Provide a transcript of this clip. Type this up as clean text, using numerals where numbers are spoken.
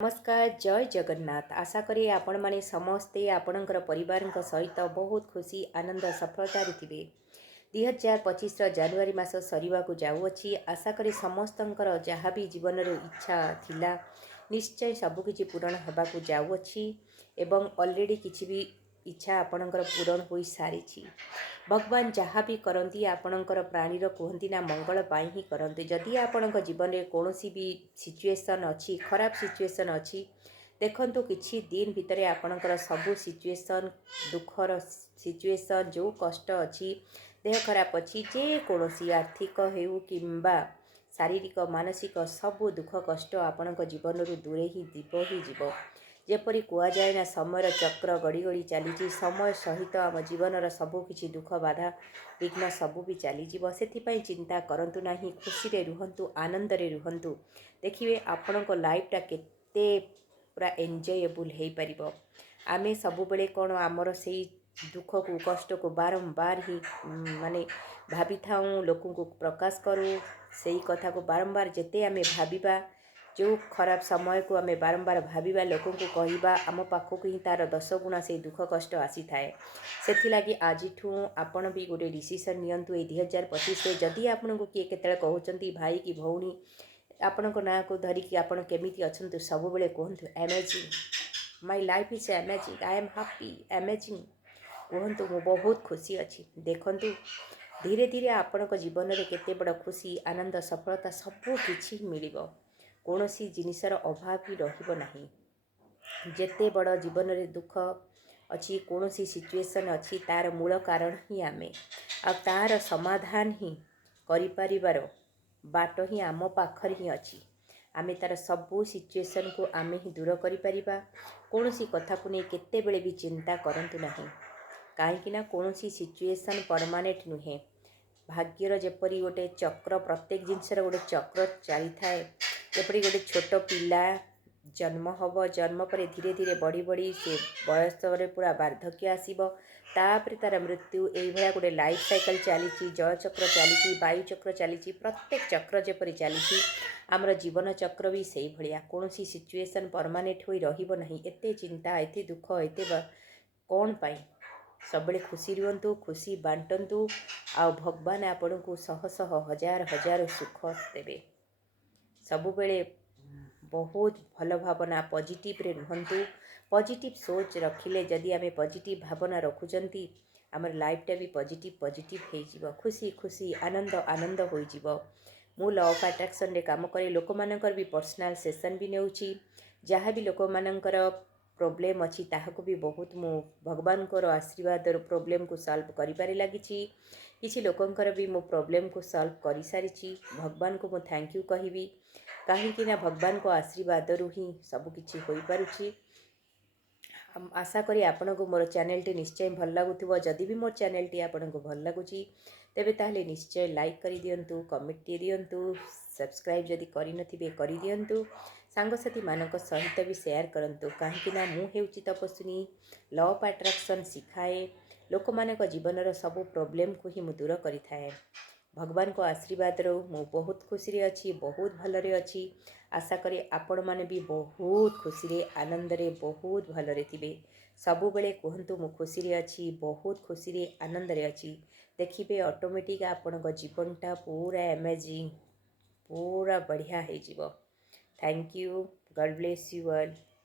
नमस्कार जय जगन्नाथ आशा करी आपण माने समस्ते आपणकर परिवार सहित बहुत खुशी आनंद सफलता थे 2025 जनवरी मास सरीवा को जाऊँगी आशा करी समस्तंकर जहाँ भी जीवन इच्छा थिला निश्चय सबकि पूरण होगा जाऊँगी एवं ऑलरेडी किसी भी इच्छा आपणकर पूरण हो सारी भगवान जहाँ भी करती आपणकर प्राणीर कहती ना मंगल ही करते जदि आपण जीवन में कौन भी सिचुएशन अच्छी खराब सिचुएशन अच्छी देखंतु किछि दिन भितर आपणकर सबू सिचुएशन दुखर सिचुएशन जो कष्ट अच्छी देह खराब अच्छी जेकोसी आर्थिक हेउ किंबा शारीरिक मानसिक सबू दुख कष्ट आपण जीवन दूरे ही जीव जेपरी कुआଯାଏ ना समय चक्र गड़ी गड़ी चली समय सहित आम जीवन सबकि दुख बाधा विघ्न सबू भी चलीज से चिंता करूँ ना खुशी रे रुहंतु आनंद रे रुहंतु देखिए आपण लाइफटा केते पूरा एंजॉयबल हो पार आमे सब बेले कौन आमर से दुख को कष्ट को बारंबार ही माने भाभी था लोक को प्रकाश करूँ से कथा को बारंबार जिते आमे भाविबा जो खराब समय को आमे बारंबार भाविबा लोक को कहवा आम पाखक ही तार 10 गुणा से दुख कष्ट आसी थाए से आज आपण भी गोटे डिसीजन नियंतु 2025 जदि आपण को किए केतले कहउचंती भाई कि भौणी आपण ना को धरिकी आपण केमिति अछंतु सब बेले कहंतु amazing my life is amazing I am happy amazing कहंतु मु बहुत खुशी अच्छी देखंतु धीरे धीरे आपण जीवन में केते बड़ खुशी आनंद सफलता सब किछि मिलिबो कौन सी जिनिसर अभाव भी रहिबो नाही जेते बड़ जीवन में दुख अच्छी कौन सी सिचुएशन अच्छी तार मूल कारण ही आमे आ तार समाधान ही करिपारिबार बाट ही आम पाखर ही अच्छी आमे तार सबू सिचुएशन को आमे ही दूर करिपारिबा कौन सी कथा को नहीं केते बेले भी चिंता करंतु नाही कहीं कौन सी सिचुएशन परमानेंट नुहे भाग्यर जेपरी गोटे चक्र प्रत्येक जिनसर गोटे चक्र चली थाए जेपरी गोटे छोट पिला जन्म हम जन्म पर धीरे धीरे बढ़ी बढ़ी से बयस पूरा वार्धक्य आसब तापर तार मृत्यु यही गोटे लाइफ साइकिल चली जलचक्र चली वायु चक्र चली प्रत्येक चक्र जेपरी चली आमर जीवन चक्र भी से भाया कौन सी सिचुएशन परमानेंट हो रही एते चिंता एते दुख एते कौन पाई सब खुशी रुहतु खुशी बांटंतु आ भगवान आपण को शह शह हजार हजार सुख देवे सबुबले बहुत भल भावना पॉजिटिव रे रुहतु पॉजिटिव सोच रखिले जदि आमे पॉजिटिव भावना रखुचंती आमर लाइफटा भी पॉजिटिव हो जिवो खुशी खुशी आनंद आनंद हो जिवो मु लॉ ऑफ अट्रैक्शन रे काम करे लोक मानकर भी पर्सनल सेशन भी नेउची जहाँ भी लोक मानकर प्रोब्लेम अच्छी ताहाको भी बहुत मु भगवान को आशीर्वाद प्रोब्लेम को सॉल्व करिपारे लागिछि किछि लोकंकर भी मो प्रोब्लेम को सॉल्व करि सारिछि भगवान को मु थैंक यू कहिबी कहीं ना भगवान को आशीर्वाद ही सबकि हो पारुछि आशा करी आपण को मोर चैनल टी निश्चय भल लगुव जदि भी मोर चैनल टी आपण को भल लगुच तेबे ताहले निश्चय लाइक करि दियंतु कमेंट टी दियंतु सब्सक्राइब जदि करि नथिबे करि दियंतु सांगसाथी मानक सहित भी शेयर करंतु कहीं ना मु हेउची तपस्विनी लॉ ऑफ अट्रैक्शन सिखाए लोक मानक जीवन सब प्रॉब्लम को ही मु दूर करि थाए भगवान को आशीर्वाद रो मु बहुत खुशी रे अच्छी बहुत भलरे अच्छी आशा करी आपण माने भी बहुत खुशी रे आनंद रे बहुत भलरे थिबे सबु बेले कहंतु मु खुशी रे अच्छी बहुत खुशी रे आनंद रे अच्छी देखिबे ऑटोमेटिक आपण को जीवनटा पूरा अमेजिंग पूरा बढ़िया हो जिवो thank you God bless you all.